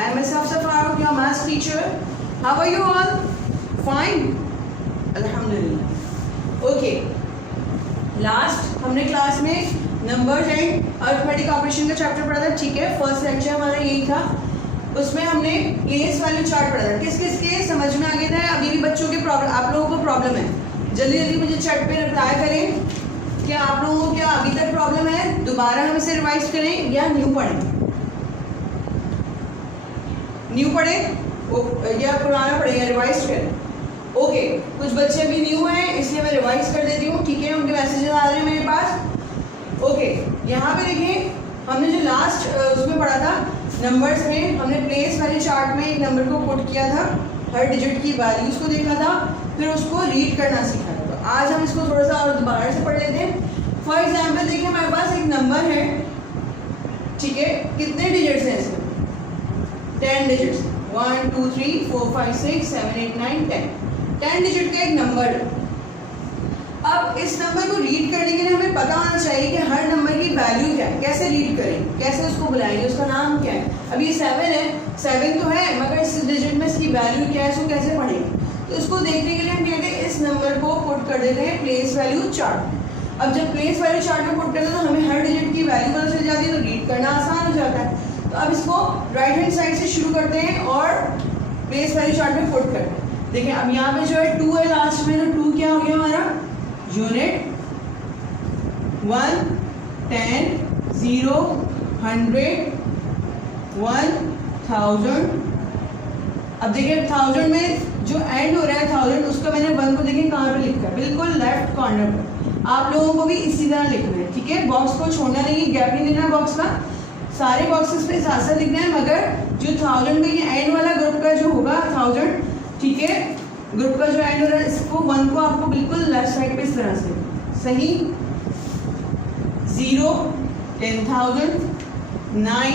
I am myself Safaruk, your maths teacher. How are you all? Fine? Alhamdulillah. Okay. Last हमने class में numbers and arithmetic operation का chapter पढ़ा था, ठीक है। फर्स्ट लेक्चर हमारा यही था। उसमें हमने प्लेस वैल्यू चार्ट पढ़ा था। किस किस के समझ में आ गया था? अभी भी बच्चों के प्रॉब्लम, आप लोगों को प्रॉब्लम है, जल्दी जल्दी मुझे चैट पे रिप्लाई करें। क्या आप लोगों को क्या अभी तक प्रॉब्लम है? दोबारा हम इसे रिवाइज करें या न्यू पढ़ें? न्यू पढ़ें या पुराना पढ़ें या रिवाइज करें? ओके, कुछ बच्चे अभी न्यू हैं इसलिए मैं रिवाइज कर देती हूँ, ठीक है। उनके मैसेजेस आ रहे हैं मेरे पास। ओके, यहाँ पे देखिए हमने जो लास्ट उसमें पढ़ा था नंबर्स में, हमने प्लेस वाले चार्ट में एक नंबर को पुट किया था, हर डिजिट की वैल्यूज को देखा था, फिर उसको रीड करना सीखा था। तो आज हम इसको थोड़ा सा और दोबारा से पढ़ लेते हैं। फॉर एग्जाम्पल देखिए हमारे पास एक नंबर है, ठीक है। कितने डिजिट्स हैं इसमें? 10 डिजिट्स, 1 2 3 4 5 6 7 8 9 10 डिजिट का एक नंबर है। अब इस नंबर को रीड करने के लिए हमें पता होना चाहिए कि हर नंबर की वैल्यू क्या है, कैसे रीड करें, कैसे उसको बुलाएंगे, उसका नाम क्या है। अब ये 7 है, 7 तो है, मगर इस डिजिट में इसकी वैल्यू क्या है, इसको कैसे पढ़ेंगे? तो इसको देखने के लिए हम कहते हैं इस नंबर को पुट कर देते हैं प्लेस वैल्यू चार्ट। अब जब प्लेस वैल्यू चार्ट में पुट करते हैं तो हमें हर डिजिट की वैल्यू पता चल जाती है, तो रीड करना आसान हो जाता है। तो अब इसको राइट हैंड साइड से शुरू करते हैं और प्लेस वैल्यू चार्ट में पुट करते हैं। देखिए अब यहाँ पे जो है 2 है लास्ट में, तो 2 क्या हो गया हमारा? यूनिट 1 10 0 100 1000। अब देखिए 1000 में जो एंड हो रहा है 1000, उसका मैंने 1 को देखिए कहाँ पे लिखा है, बिल्कुल लेफ्ट कॉर्नर पर। आप लोगों को भी इसी तरह लिखना है, ठीक है। बॉक्स को छोड़ना नहीं, गैप नहीं देना बॉक्स का, सारे बॉक्सेस पे साथ साथ लिखना है। मगर जो 1000 में ये एंड वाला ग्रुप का जो होगा 1000, ठीक है, ग्रुप का जो एंड हो रहा है, इसको 1 को आपको बिल्कुल लेफ्ट साइड पे इस तरह से, सही। 0 10,000 9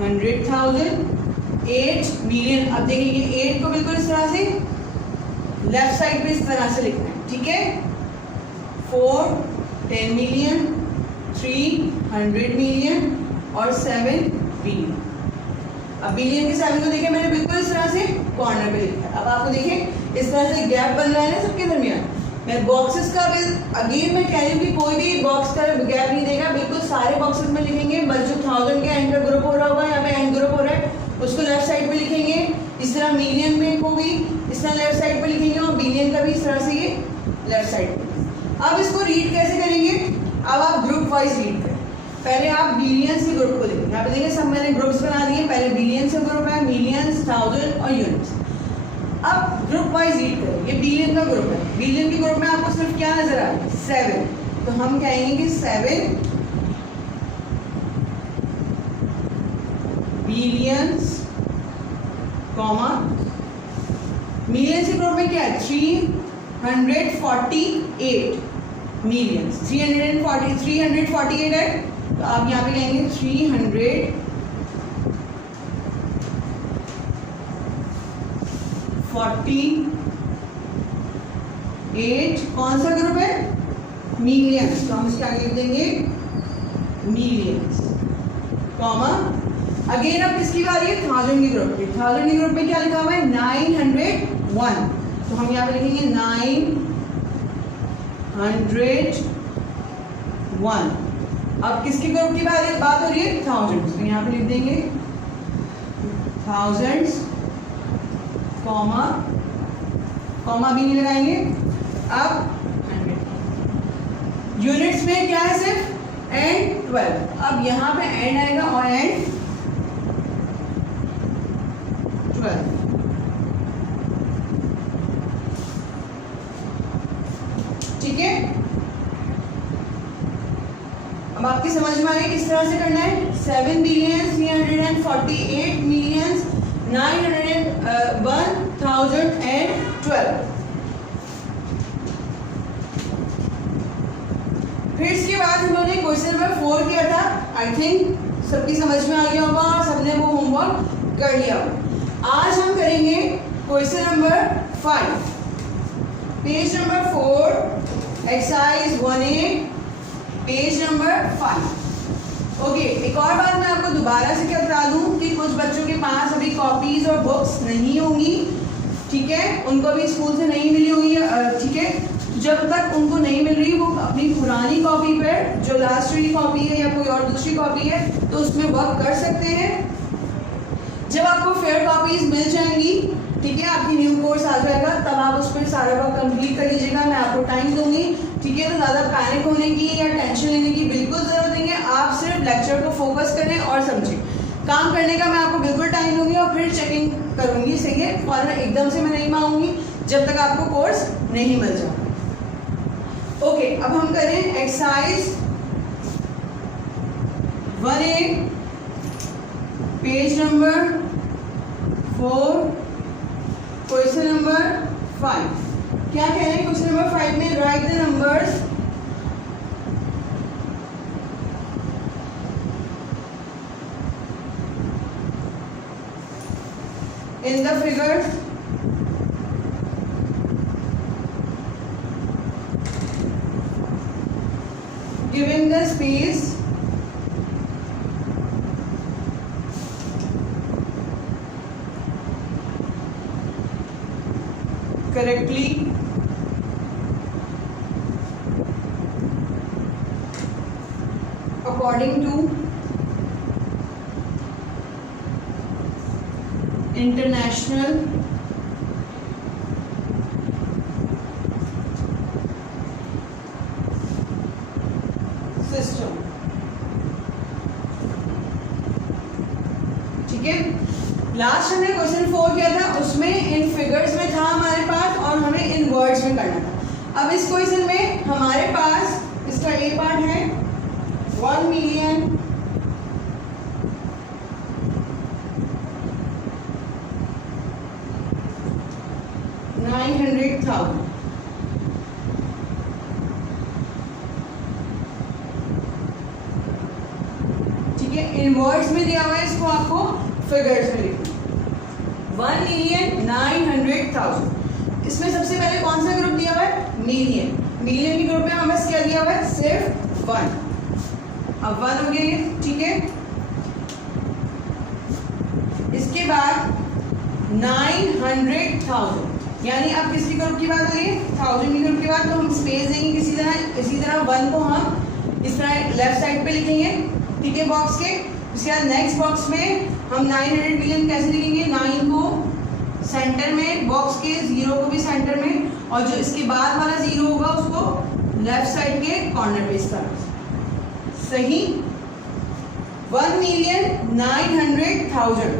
100,000 8 मिलियन। अब देखिए ये 8 को बिल्कुल इस तरह से लेफ्ट साइड पे इस तरह से लिखना है, ठीक है। 4 10 मिलियन 3 100 मिलियन और 7 बिलियन। अब बिलियन के 7 को देखिए मैंने बिल्कुल इस तरह से कॉर्नर पे लिखा है। अब आपको देखिए इस तरह से गैप बन रहा है ना सबके दरमियान। मैं बॉक्सेस का अगेन मैं कह रही हूँ कि कोई भी बॉक्स का गैप नहीं देगा, बिल्कुल सारे बॉक्सेस में लिखेंगे। बस जो 1000 के एंड का ग्रुप हो रहा होगा, यहाँ पे एंड ग्रुप हो रहा है, उसको लेफ्ट साइड पे लिखेंगे। इस तरह मिलियन में को भी इस तरह लेफ्ट साइड पे लिखेंगे और बिलियन का भी इस तरह से ये लेफ्ट साइड पे। अब इसको रीड कैसे करेंगे? अब आप ग्रुप वाइज रीड करें। पहले आप बिलियंस के ग्रुप को देखेंगे, यहाँ पे देखिए सब मैंने ग्रुप्स बना दिए। पहले बिलियंस का ग्रुप है, मिलियंस, 1000 और यूनिट्स। अब ग्रुप वाइज रीड करें। ये बिलियन का ग्रुप है, बिलियन के ग्रुप में आपको सिर्फ क्या नजर आ रहा है? 7। तो हम कहेंगे कि 7 बिलियंस कॉमा मिलियंस के ग्रुप में क्या है? 348 मिलियंस। 348 है, तो आप यहाँ पे कहेंगे 348 कौन सा ग्रुप है? मिलियंस। तो हम इसके आगे लिख देंगे मिलियंस कॉमा। अगेन अब किसकी बारी है? 1000 के ग्रुप में। 1000 के ग्रुप में क्या लिखा हुआ है? 901। तो हम यहाँ पे लिखेंगे 901। अब किसके ग्रुप की बात हो रही है? 1000। तो यहाँ पे लिख देंगे thousands कॉमा, कॉमा भी नहीं लगाएंगे। अब 100। यूनिट्स में क्या है? सिर्फ एंड 12। अब यहाँ पे एंड आएगा और एंड 12। ठीक है। अब आपकी समझ में आ गई किस तरह से करना है? 7 बिलियन 348 मिलियन 901,012। फिर इसके बाद हम लोगों ने क्वेश्चन नंबर 4 किया था। आई थिंक सबकी समझ में आ गया होगा और सबने वो होमवर्क कर लिया होगा। आज हम करेंगे question number 5, page number 4, exercise 1A, page number 5। Okay, एक और बात मैं आपको दोबारा से क्या बता दूं कि कुछ बच्चों के पास अभी कॉपीज और बुक्स नहीं होंगी, ठीक है, उनको भी स्कूल से नहीं मिली होगी, ठीक है। जब तक उनको नहीं मिल रही वो अपनी पुरानी कॉपी पर, जो लास्ट वाली कॉपी है या कोई और दूसरी कॉपी है, तो उसमें वर्क कर सकते हैं। जब आपको फेयर कॉपीज मिल जाएंगी, ठीक है, आपकी न्यू कोर्स आ जाएगा, तब आप उस पर सारा वर्क कंप्लीट कर लीजिएगा, मैं आपको टाइम दूंगी, ठीक है। तो ज़्यादा पैनिक होने की या टेंशन लेने की बिल्कुल ज़रूरत नहीं है, आप सिर्फ लेक्चर को फोकस करें और समझें। काम करने का मैं आपको बिल्कुल टाइम दूंगी और फिर चेकिंग करूंगी, सही है, और एकदम से मैं नहीं मांगूंगी जब तक आपको कोर्स नहीं मिल जाए। ओके, अब हम करें exercise 1A, page number 4, question number 5। क्या कह रहे हैं क्वेश्चन नंबर 5 में? Right the numbers in the figures given the space correctly according to international system, ठीक है। लास्ट हमने क्वेश्चन 4 किया था, उसमें इन फिगर्स में था हमारे पास और हमें इन वर्ड्स में करना था। अब इस क्वेश्चन में हमारे पास इसका ए पार्ट है 1,900,000 ठीक है। इन वर्ड्स में दिया हुआ है, इसको आपको फिगर्स में लिखना 1,900,000। इसमें सबसे पहले कौन सा ग्रुप दिया हुआ है? मिलियन। मिलियन के ग्रुप में हमें क्या दिया हुआ है? सिर्फ 1। अब 1 हो गया ये, ठीक है। इसके बाद 900,000, यानी अब किसी ग्रुप की बात हो रही है? 1000 की ग्रुप की बात, तो हम स्पेस देंगे किसी तरह, इसी तरह 1 को हम इस तरह लेफ्ट साइड पे लिखेंगे, ठीक है, बॉक्स के। उसके बाद नेक्स्ट बॉक्स में हम 900 मिलियन कैसे लिखेंगे? 9 को सेंटर में बॉक्स के, 0 को भी सेंटर में, और जो इसके बाद वाला 0 होगा उसको लेफ्ट साइड के कॉर्नर पे इस तरह, सही। 1,900,000।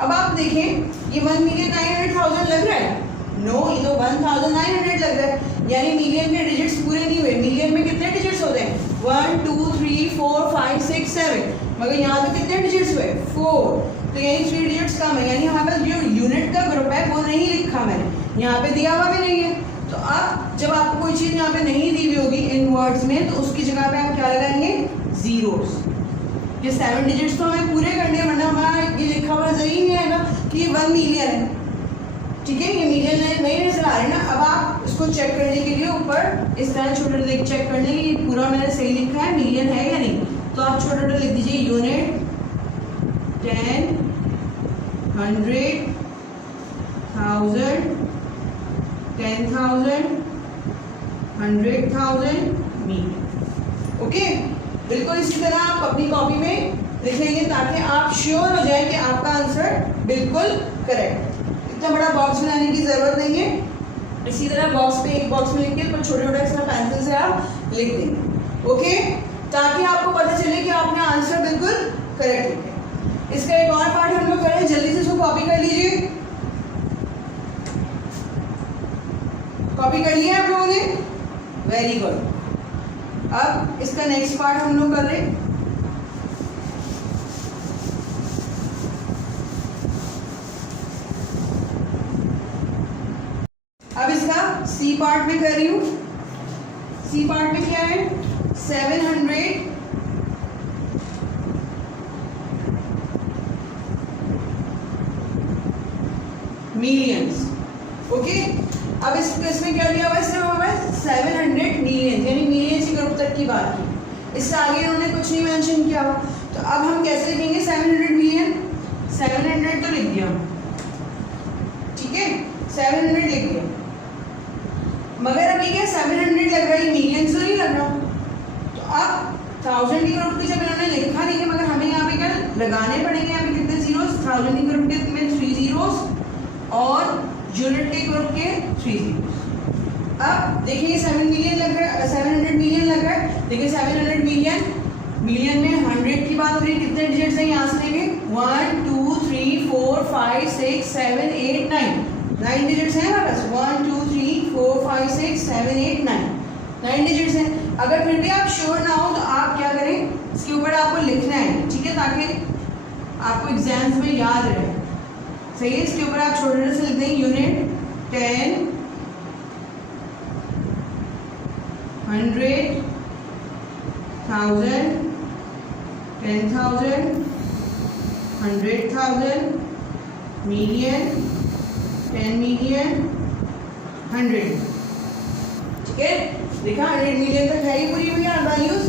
अब आप देखें ये 1,900,000 लग रहा है? नो, ये तो 1,900 लग रहा है, यानी मिलियन के डिजिट्स पूरे नहीं हुए। मिलियन में कितने डिजिट्स होते हैं? 1 2 3 4 5 6 7, मगर यहाँ पे कितने डिजिट्स हुए? 4, तो यानी 3 डिजिट्स कम है, यानी हमारे पास जो यूनिट का ग्रुप है वो नहीं लिखा मैंने, यहाँ पे दिया हुआ भी नहीं है। तो अब जब आपको कोई चीज़ यहाँ पे नहीं दी हुई होगी इन वर्ड्स में, तो उसकी जगह पे आप क्या लगाएंगे? जीरोस। ये 7 डिजिट्स तो हमें पूरे करने हैं, वरना हमारा ये लिखा हुआ सही नहीं आएगा कि ये 1 मिलियन है, ठीक है। ये मिलियन नहीं नजर आ रहे ना। अब आप इसको चेक करने के लिए ऊपर इस तरह छोटे छोटे चेक करने की पूरा मैंने सही लिखा है, मिलियन है या नहीं, तो आप छोटे छोटे लिख दीजिए यूनिट 10, 100, 1000, 10,000, 100,000 मिलियन। ओके, बिल्कुल इसी तरह आप अपनी कॉपी में लिखेंगे ताकि आप श्योर हो जाए कि आपका आंसर बिल्कुल करेक्ट। इतना बड़ा बॉक्स बनाने की जरूरत नहीं है, इसी तरह बॉक्स पे एक बॉक्स में लिख के छोटे छोटे इस तरह पेंसिल से आप लिख देंगे, ओके, ताकि आपको पता चले कि आपने आंसर बिल्कुल करेक्ट लिखा। इसका एक और पार्ट हम लोग करें, जल्दी से इसको कॉपी कर लीजिए। कॉपी कर लिया आप लोगों ने? Very good. अब इसका नेक्स्ट पार्ट हम लोग कर रहे हैं। अब इसका सी पार्ट में कर रही हूं। सी पार्ट में क्या है? 700 मिलियंस, ओके। अब इसमें क्या दिया हुआ है? इसमें हुआ है 700 मिलियन, यानी मिलियन से ग्रुप तक की बात की। इससे आगे उन्होंने कुछ नहीं मेंशन किया। तो अब हम कैसे लिखेंगे 700 मिलियन, 700 तो लिख दिया, ठीक है 700 लिख दिया, मगर अभी क्या 700 लग रहा है, मिलियन तो नहीं लग रहा। तो अब 1000 की ग्रुप की जब इन्होंने लिखा नहीं है, मगर हमें यहाँ पे क्या लगाने पड़ेंगे, यहाँ पे कितने जीरोस, 1000 की ग्रुप के में 3 जीरोस और यूनिट के ग्रुप के 3 जीरोस। अब देखिए 7 मिलियन लग रहा है, 700 मिलियन लग रहा है, देखिए 700 मिलियन, मिलियन में 100 की बात हो रही है, कितने डिजिट्स हैं यहाँ से लेंगे 1 2 3 4 5 6 7 8 9 डिजिट्स हैं हमारे पास, 1 2 3 4 5 6 7 8 9 डिजिट्स हैं। अगर फिर भी आप श्योर ना हो तो आप क्या करें, इसके ऊपर आपको लिखना है, ठीक है, ताकि आपको एग्जाम्स में याद रहे, सही है। इसके ऊपर आप छोटे से लिख दें यूनिट 10 100 1000 10,000 100,000 मिलियन 10 मिलियन 100, ठीक है। देखा 100 मिलियन तक है ही पूरी हुई वैल्यूज।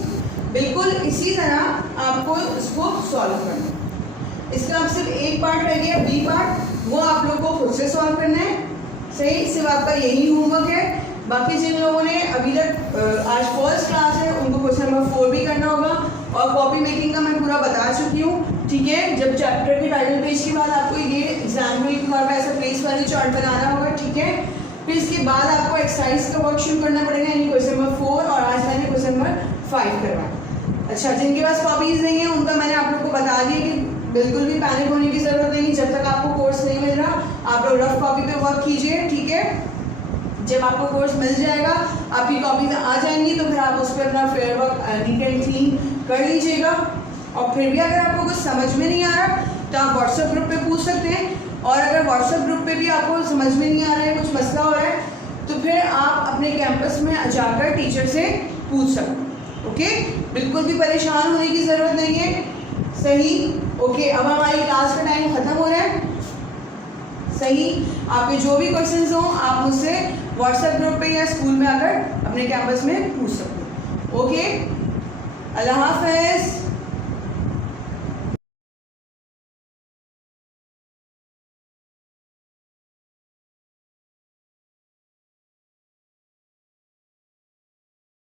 बिल्कुल इसी तरह आपको इसको सॉल्व करना है। इसका अब सिर्फ एक पार्ट रह गया, बी पार्ट, वो आप लोग को खुद से सॉल्व करना है, सही। सिर्फ आपका यही होमवर्क है। बाकी जिन लोगों ने अभी तक आज फर्स्ट क्लास है उनको क्वेश्चन नंबर 4 भी करना होगा, और कॉपी मेकिंग का मैं पूरा बता चुकी हूँ, ठीक है। जब चैप्टर के टाइटल पेज के बाद आपको ये एग्जाम्पल के तौर पर ऐसा प्लेस वाली चार्ट बनाना होगा, ठीक है। फिर इसके बाद आपको एक्सरसाइज का वर्क शुरू करना पड़ेगा, यानी क्वेश्चन नंबर 4, और आज मैंने क्वेश्चन नंबर 5 करवाया। अच्छा, जिनके पास कॉपीज नहीं है उनका मैंने आप लोग को बता दिया कि बिल्कुल भी पैनिक होने की जरूरत नहीं, जब तक आपको कोर्स नहीं मिल रहा आप लोग रफ कॉपी पे वर्क कीजिए, ठीक है। जब आपको कोर्स मिल जाएगा, आपकी कॉपीज आ जाएंगी, तो फिर आप उस पर अपना fair work neat and clean कर लीजिएगा। और फिर भी अगर आपको कुछ समझ में नहीं आ रहा तो आप व्हाट्सएप ग्रुप पे पूछ सकते हैं, और अगर व्हाट्सएप ग्रुप पे भी आपको समझ में नहीं आ रहा है, कुछ मसला हो रहा है, तो फिर आप अपने कैंपस में जाकर टीचर से पूछ सकते हैं, ओके। बिल्कुल भी परेशान होने की ज़रूरत नहीं है, सही, ओके। अब हमारी क्लास का टाइम ख़त्म हो रहा है, सही। आपके जो भी क्वेश्चंस हों आप मुझसे व्हाट्सएप ग्रुप पे या स्कूल में आकर अपने कैंपस में पूछ सकते हैं, ओके। अल्लाह हाफ़िज़।